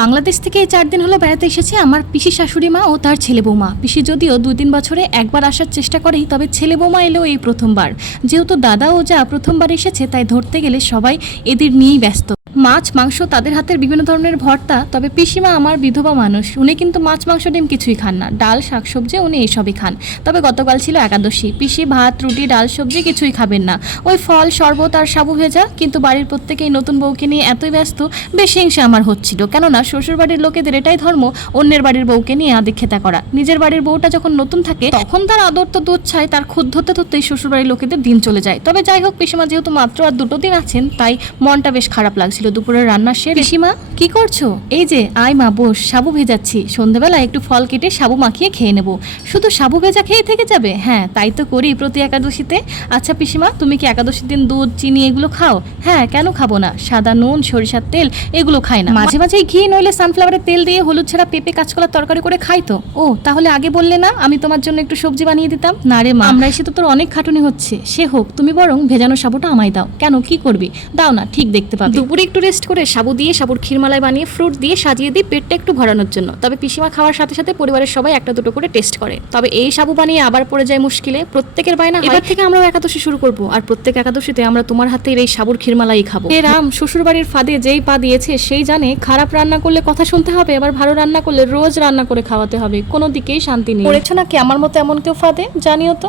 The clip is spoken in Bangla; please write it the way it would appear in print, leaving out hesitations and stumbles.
বাংলাদেশ থেকে এই 4 দিন হলো বেড়াতে এসেছে আমার পিসি শাশুড়ি মা ও তার ছেলে বৌমা। পিসি যদিও 2-3 বছরে একবার আসার চেষ্টা করেই, তবে ছেলে বৌমা এলো এই প্রথমবার। যেহেতু দাদা ও যা প্রথমবার এসেছে, তাই ধরতে গেলে সবাই এদের নিয়েই ব্যস্ত। মাছ মাংস তাদের হাতের বিভিন্ন ধরনের ভর্তা। তবে পিসিমা আমার বিধবা মানুষ, উনি কিন্তু মাছ মাংস ডিম কিছুই খান না, ডাল শাকসবজি উনি এইসবই খান। তবে গতকাল ছিল একাদশী, পিসি ভাত রুটি ডাল সবজি কিছুই খাবেন না, ওই ফল শরবত আর সাবু ভেজা। কিন্তু বাড়ির প্রত্যেকেই নতুন বউকে নিয়ে এতই ব্যস্ত, বেশ হিংসা আমার হচ্ছিল। কেননা শ্বশুর বাড়ির লোকেদের এটাই ধর্ম, অন্যের বাড়ির বউকে নিয়ে আদিক্ষেতা করা। নিজের বাড়ির বউটা যখন নতুন থাকে তখন তার আদর তো দুধ ছাই, তার খুদ ধরতে ধরতেই শ্বশুর বাড়ির লোকেদের দিন চলে যায়। তবে যাই হোক, পিসিমা যেহেতু মাত্র আর 2 দিন আছেন, তাই মনটা বেশ খারাপ লাগছিল। দুপুরের রান্না শেষ। পিসিমা কি করছো? এই যে আয় মা বস, সাবু ভেজাচ্ছি, সন্ধ্যাবেলা একটু ফল কেটে সাবু মাখিয়ে খেয়ে নেব। শুধু সাবু ভেজা খেয়ে থেকে যাবে? হ্যাঁ তাই তো করি প্রতি একাদশীতে। আচ্ছা পিসিমা, তুমি কি একাদশীর দিন দুধ চিনি এগুলো খাও? হ্যাঁ কেন খাবো না, সাদা নুন সরিষার তেল এগুলো খাই না, মাঝে মাঝে ঘি নইলে সানফ্লাওয়ারের তেল দিয়ে হলুদ ছাড়া পেঁপে কাঁচকলার তরকারি করে খাই তো। ও তাহলে আগে বললে না, আমি তোমার জন্য একটু সবজি বানিয়ে দিতাম। না রে মা, আমরা এসে তো তোর অনেক খাটুনি হচ্ছে। সে হোক, তুমি বরং ভেজানো সাবুটা আমায় দাও। কেন, কি করবি? দাও না, ঠিক দেখতে পাবে। দুপুরে একটু রেস্ট করে সাবু দিয়ে সাবুর ক্ষীরমালাই বানিয়ে ফ্রুট দিয়ে সাজিয়ে দিই পেটটা একটু ভরানোর জন্য। তবে পিসিমা খাওয়ার সাথে সাথে পরিবারের সবাই একটা দুটো করে টেস্ট করে। তবে এই সাবু বানিয়ে আবার পড়ে যায় মুশকিলে, প্রত্যেকের বায়না এবার থেকে আমরাও একাদশী শুরু করব, আর প্রত্যেক একাদশীতে আমরা তোমার হাতের এই সাবুর ক্ষীরমালাই খাবো। এ রাম, শ্বশুর বাড়ির ফাঁদে যেই পা দিয়েছে সেই জানে, খারাপ রান্না করলে কথা শুনতে হবে, আবার ভালো রান্না করলে রোজ রান্না করে খাওয়াতে হবে। কোনো দিকেই শান্তি নেই। পড়েছো নাকি আমার মতো এমন কেউ ফাঁদে? জানিও তো।